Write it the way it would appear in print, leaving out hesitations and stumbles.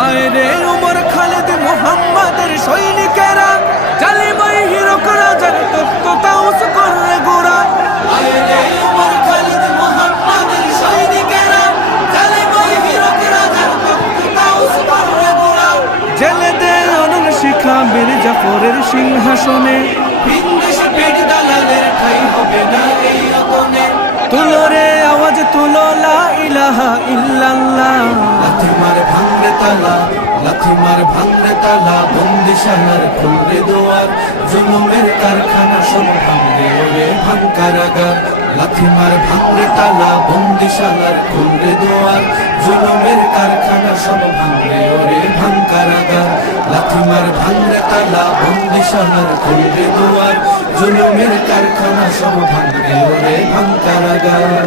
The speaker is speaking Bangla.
আয় রে উমর খালিদ মুহাম্মাদের সৈনিকেরা, জালিমাই হিরক রাজার তখ্ত তাউস করে গোরা। আয় রে উমর খালিদ মুহাম্মাদের সৈনিকেরা, জালিমাই হিরক রাজার তখ্ত তাউস করে গোরা। জেলে দে অনল শিখা বীর জাফরের সিংহাসনে, ভিনদেশ পেট দালালের ঠাই হবে না এই অতনে। তুলো রে আওয়াজ তুলো লা ইলাহা ইল্লাল্লাহ। লাথি মার ভাঙরে তালা, লাথি মার ভাঙরে তালা, বন্দিশালার খুলরে দুয়ার, জুলুমের কারখানা সব ভাঙরে ওরে ভাঙ কারাগার। লাথি মার ভাঙরে তালা, বন্দিশালার খুলরে দুয়ার, জুলুমের কারখানা সব ভাঙরে ওরে ভাঙ কারাগার। লাথি মার ভাঙরে তালা, বন্দিশালার খুলরে দুয়ার, জুলুমের কারখানা সব ভাঙরে ওরে ভাঙ কারাগার।